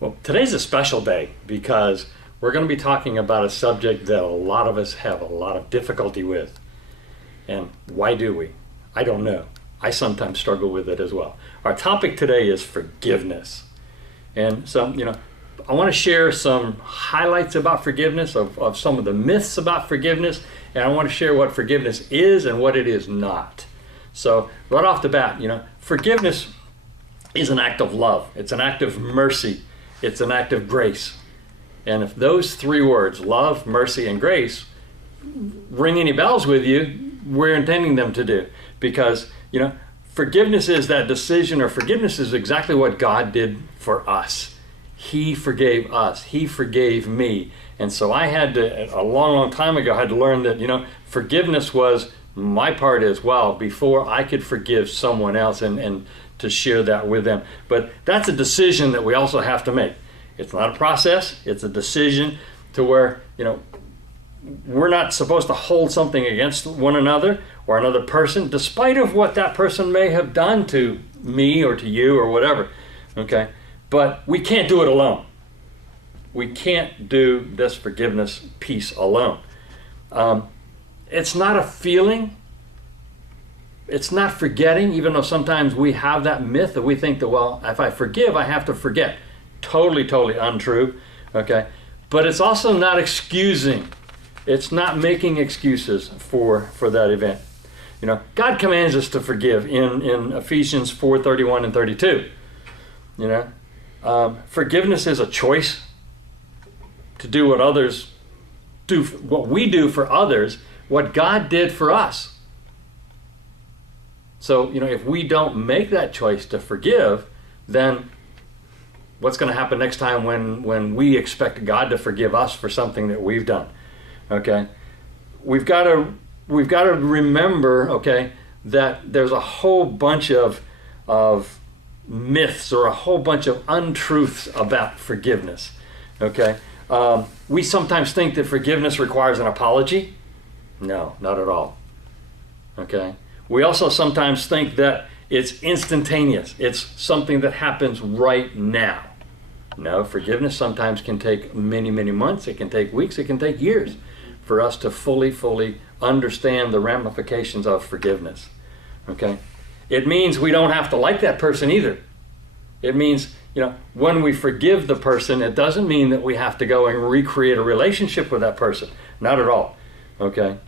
Well, today's a special day because we're going to be talking about a subject that a lot of us have a lot of difficulty with. And why do we? I don't know. I sometimes struggle with it as well. Our topic today is forgiveness. And I want to share some highlights about forgiveness, of some of the myths about forgiveness, and I want to share what forgiveness is and what it is not. So right off the bat, forgiveness is an act of love. It's an act of mercy. It's an act of grace. And if those three words, love, mercy, and grace, ring any bells with you, we're intending them to do. Because, forgiveness is that decision, or forgiveness is exactly what God did for us. He forgave us. He forgave me. And so I had to, a long, long time ago, I had to learn that, forgiveness was my part as well before I could forgive someone else and to share that with them. But that's a decision that we also have to make. It's not a process. It's a decision to where, we're not supposed to hold something against one another or another person, despite of what that person may have done to me or to you or whatever. Okay? But we can't do it alone. We can't do this forgiveness piece alone. It's not a feeling. It's not forgetting, even though sometimes we have that myth that we think that, well, if I forgive, I have to forget. Totally, totally untrue. Okay? But it's also not excusing. It's not making excuses for that event. God commands us to forgive in Ephesians 4:31 and 32. Forgiveness is a choice to do what others do, what we do for others, what God did for us. So, if we don't make that choice to forgive, then what's going to happen next time when we expect God to forgive us for something that we've done? Okay? We've got to remember, okay, that there's a whole bunch of myths or a whole bunch of untruths about forgiveness. Okay? We sometimes think that forgiveness requires an apology. No, not at all. Okay? We also sometimes think that it's instantaneous. It's something that happens right now. No, forgiveness sometimes can take many, many months. It can take weeks. It can take years for us to fully understand the ramifications of forgiveness. Okay? It means we don't have to like that person either. It means, when we forgive the person, it doesn't mean that we have to go and recreate a relationship with that person. Not at all. Okay?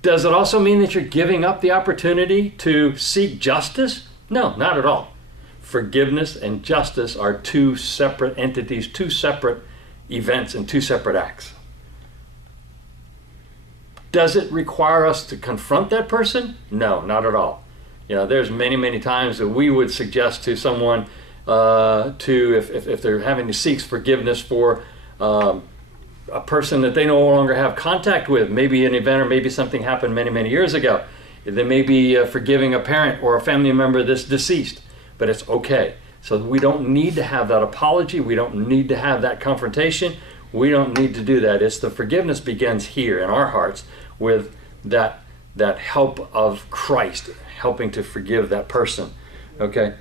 Does it also mean that you're giving up the opportunity to seek justice? No, not at all. Forgiveness and justice are two separate entities, two separate events, and two separate acts. Does it require us to confront that person? No, not at all. There's many, many times that we would suggest to someone if they're having to seek forgiveness for a person that they no longer have contact with, maybe an event or maybe something happened many, many years ago. They may be forgiving a parent or a family member that's deceased, but it's okay. So we don't need to have that apology. We don't need to have that confrontation. We don't need to do that. It's the forgiveness begins here in our hearts with that help of Christ helping to forgive that person. Okay?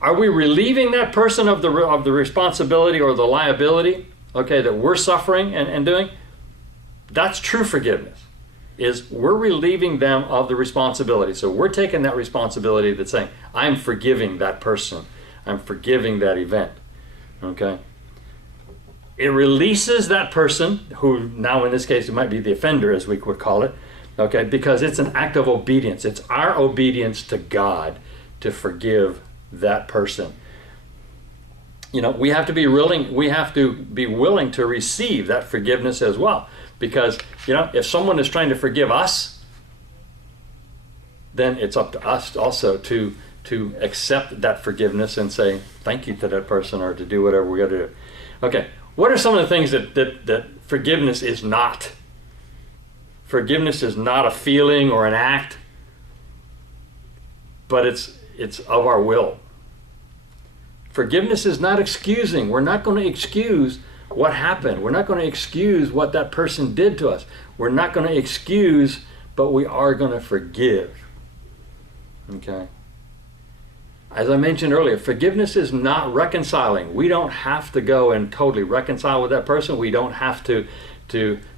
Are we relieving that person of the responsibility or the liability, okay, that we're suffering and doing? That's true forgiveness. Is we're relieving them of the responsibility. So we're taking that responsibility that's saying, I'm forgiving that person. I'm forgiving that event. Okay? It releases that person, who now in this case it might be the offender as we would call it, okay, because it's an act of obedience. It's our obedience to God to forgive that person. We have to be willing to receive that forgiveness as well. Because, if someone is trying to forgive us, then it's up to us also to accept that forgiveness and say thank you to that person, or to do whatever we got to do. Okay, what are some of the things that forgiveness is not? Forgiveness is not a feeling or an act, but it's of our will. Forgiveness is not excusing. We're not going to excuse what happened. We're not going to excuse what that person did to us. We're not going to excuse, but we are going to forgive. Okay? As I mentioned earlier, forgiveness is not reconciling. We don't have to go and totally reconcile with that person. We don't have to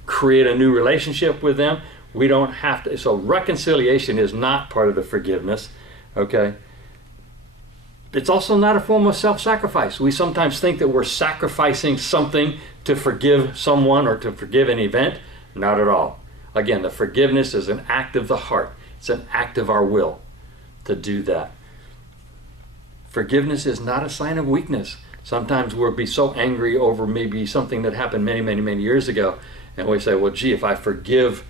create a new relationship with them. We don't have to. So reconciliation is not part of the forgiveness, okay? It's also not a form of self-sacrifice. We sometimes think that we're sacrificing something to forgive someone or to forgive an event. Not at all. Again, the forgiveness is an act of the heart. It's an act of our will to do that. Forgiveness is not a sign of weakness. Sometimes we'll be so angry over maybe something that happened many, many, many years ago, and we say, well, gee, if I forgive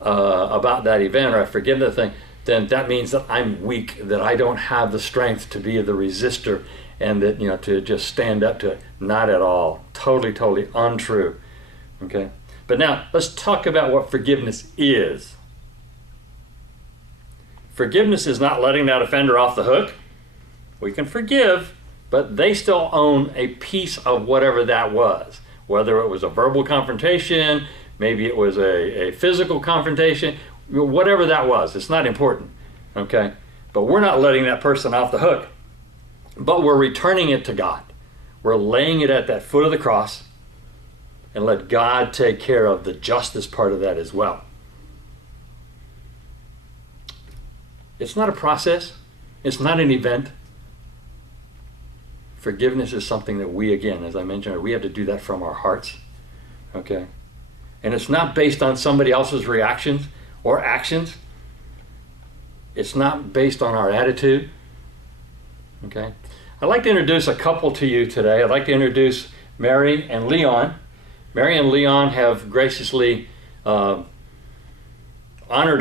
about that event, or I forgive that thing, then that means that I'm weak, that I don't have the strength to be the resistor, and that, to just stand up to it. Not at all. Totally, totally untrue. Okay? But now, let's talk about what forgiveness is. Forgiveness is not letting that offender off the hook. We can forgive, but they still own a piece of whatever that was. Whether it was a verbal confrontation, maybe it was a physical confrontation, whatever that was, it's not important, okay? But we're not letting that person off the hook, but we're returning it to God. We're laying it at that foot of the cross and let God take care of the justice part of that as well. It's not a process. It's not an event. Forgiveness is something that we, again, as I mentioned, we have to do that from our hearts, okay? And it's not based on somebody else's reactions or actions. It's not based on our attitude, okay? I'd like to introduce a couple to you today. I'd like to introduce Mary and Leon. Mary and Leon have graciously honored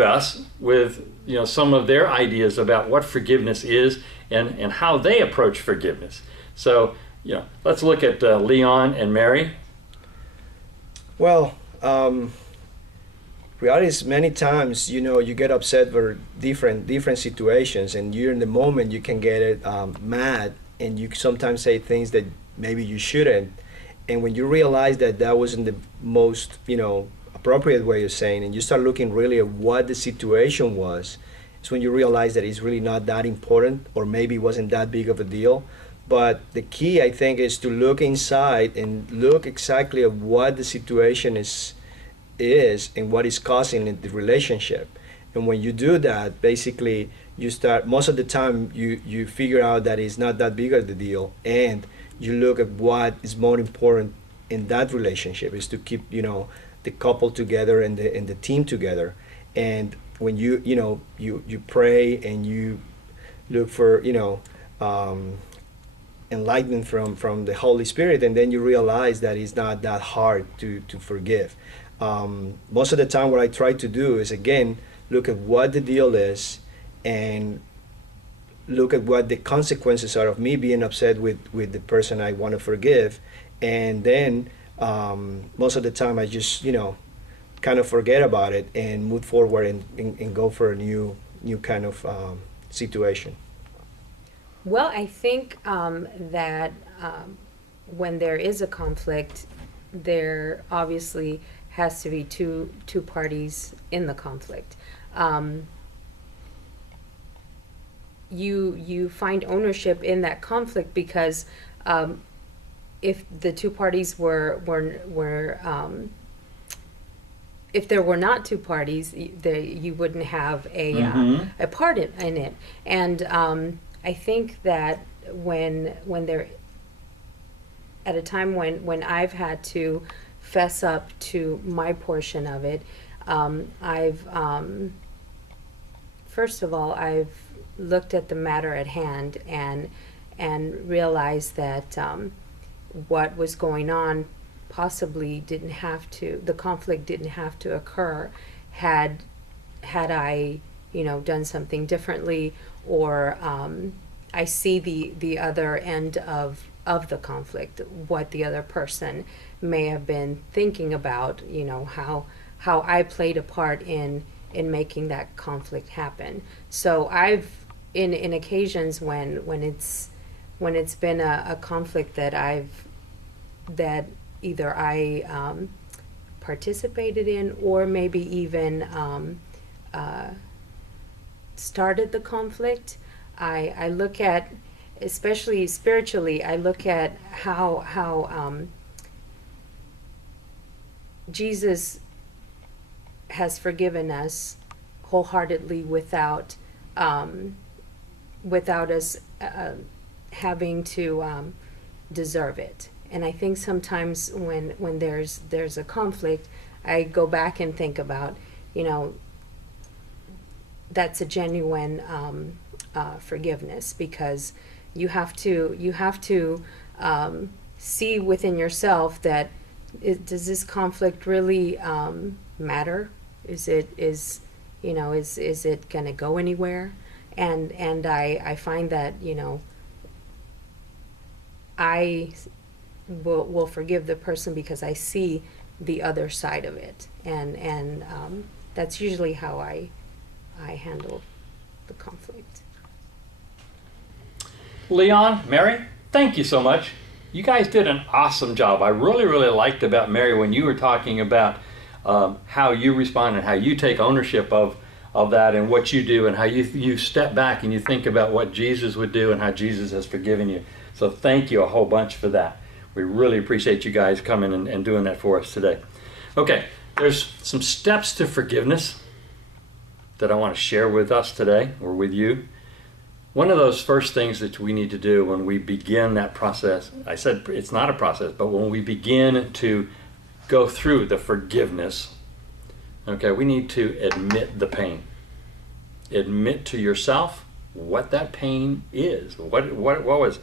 us with some of their ideas about what forgiveness is and how they approach forgiveness. So, let's look at Leon and Mary. Well, reality is many times, you get upset for different situations, and you're in the moment, you can get it mad, and you sometimes say things that maybe you shouldn't. And when you realize that that wasn't the most, appropriate way of saying, and you start looking really at what the situation was, it's when you realize that it's really not that important, or maybe it wasn't that big of a deal. But the key, I think, is to look inside and look exactly at what the situation is and what is causing the relationship. And when you do that, basically, you start, most of the time, you figure out that it's not that big of a deal, and you look at what is more important in that relationship is to keep, the couple together and the team together. And when you pray and you look for, enlightenment from the Holy Spirit, and then you realize that it's not that hard to forgive. Most of the time what I try to do is, again, look at what the deal is and look at what the consequences are of me being upset with the person I want to forgive. And then most of the time I just kind of forget about it and move forward and go for a new kind of situation. Well, I think that when there is a conflict, there obviously has to be two parties in the conflict. You find ownership in that conflict because if the two parties were if there were not two parties, you wouldn't have a part in it. And I think that when there, at a time when I've had to fess up to my portion of it, first of all, I've looked at the matter at hand and realized that what was going on possibly the conflict didn't have to occur had I done something differently, or I see the other end of the conflict, what the other person may have been thinking about, how I played a part in making that conflict happen. So I've in occasions when it's been a conflict that either I participated in, or maybe even started the conflict, I look at especially spiritually, I look at how Jesus has forgiven us wholeheartedly without us having to deserve it. And I think sometimes when there's a conflict, I go back and think about, that's a genuine forgiveness, because you have to see within yourself that does this conflict really matter? Is it going to go anywhere? And I find that I will forgive the person because I see the other side of it, and that's usually how I handle the conflict. Leon, Mary, thank you so much. You guys did an awesome job. I really, really liked about Mary when you were talking about how you respond and how you take ownership of that and what you do, and how you step back and you think about what Jesus would do and how Jesus has forgiven you. So thank you a whole bunch for that. We really appreciate you guys coming and doing that for us today. Okay, there's some steps to forgiveness that I want to share with us today, or with you. One of those first things that we need to do when we begin that process, I said it's not a process, but when we begin to go through the forgiveness, okay, we need to admit the pain. Admit to yourself what that pain is. What was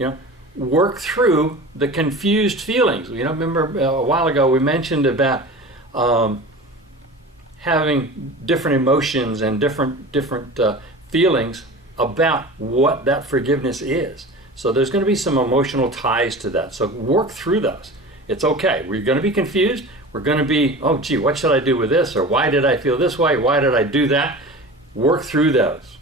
it? Work through the confused feelings. Remember a while ago we mentioned about having different emotions and different feelings about what that forgiveness is. So there's going to be some emotional ties to that. So work through those. It's okay. We're going to be confused. We're going to be, oh gee, what should I do with this? Or why did I feel this way? Why did I do that? Work through those.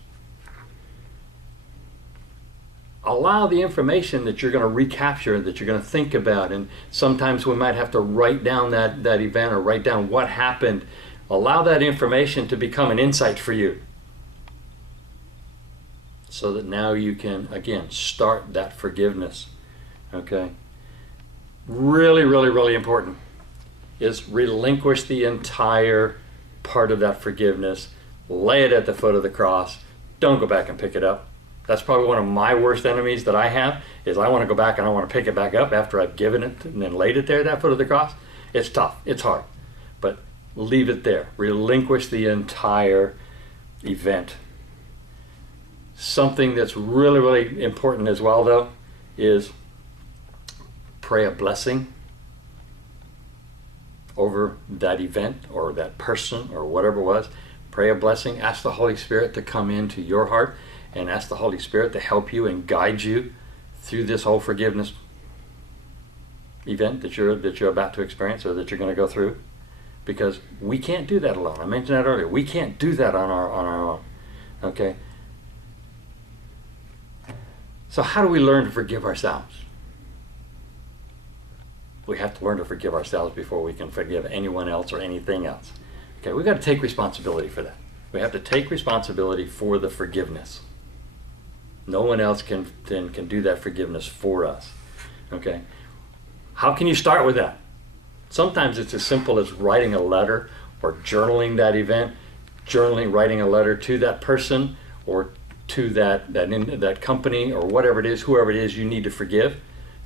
Allow the information that you're going to recapture, that you're going to think about, and sometimes we might have to write down that event or write down what happened. Allow that information to become an insight for you, so that now you can, again, start that forgiveness. Okay? Really, really, really important is relinquish the entire part of that forgiveness. Lay it at the foot of the cross. Don't go back and pick it up. That's probably one of my worst enemies that I have, is I want to go back and I want to pick it back up after I've given it and then laid it there at that foot of the cross. It's tough. It's hard. But leave it there. Relinquish the entire event. Something that's really, really important as well, though, is pray a blessing over that event or that person or whatever it was. Pray a blessing. Ask the Holy Spirit to come into your heart, and ask the Holy Spirit to help you and guide you through this whole forgiveness event that you're about to experience, or that you're going to go through. Because we can't do that alone. I mentioned that earlier. We can't do that on our own. Okay? So how do we learn to forgive ourselves? We have to learn to forgive ourselves before we can forgive anyone else or anything else. Okay, we've got to take responsibility for that. We have to take responsibility for the forgiveness. No one else can do that forgiveness for us. Okay? How can you start with that? Sometimes it's as simple as writing a letter or journaling that event, writing a letter to that person or to that company or whatever it is, whoever it is you need to forgive.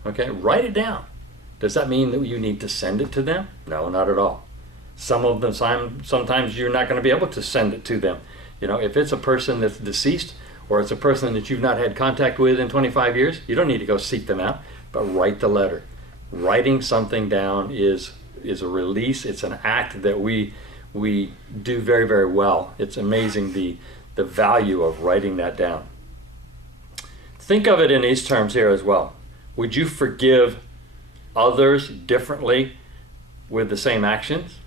Okay? Write it down. Does that mean that you need to send it to them? No, not at all. Some of them, sometimes you're not going to be able to send it to them. If it's a person that's deceased, or it's a person that you've not had contact with in 25 years, you don't need to go seek them out, but write the letter. Writing something down is a release. It's an act that we do very, very well. It's amazing the value of writing that down. Think of it in these terms here as well. Would you forgive others differently with the same actions?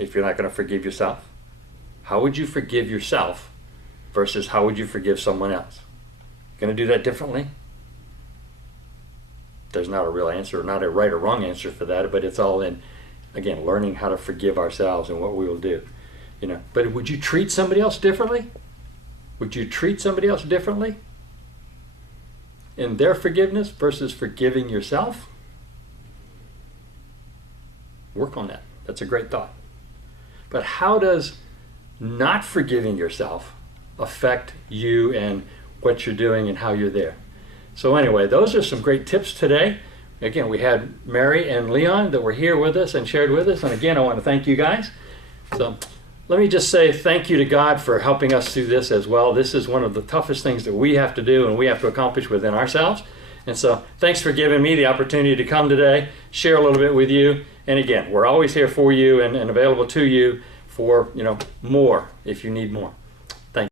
If you're not going to forgive yourself, how would you forgive yourself versus how would you forgive someone else? Going to do that differently? There's not a real answer, not a right or wrong answer for that, but it's all in, again, learning how to forgive ourselves and what we will do. But would you treat somebody else differently? Would you treat somebody else differently in their forgiveness versus forgiving yourself? Work on that. That's a great thought. But how does not forgiving yourself affect you and what you're doing and how you're there? So anyway, those are some great tips today. Again, we had Mary and Leon that were here with us and shared with us. And again, I want to thank you guys. So let me just say thank you to God for helping us through this as well. This is one of the toughest things that we have to do and we have to accomplish within ourselves. And so thanks for giving me the opportunity to come today, share a little bit with you. And again, we're always here for you and available to you for, more if you need more.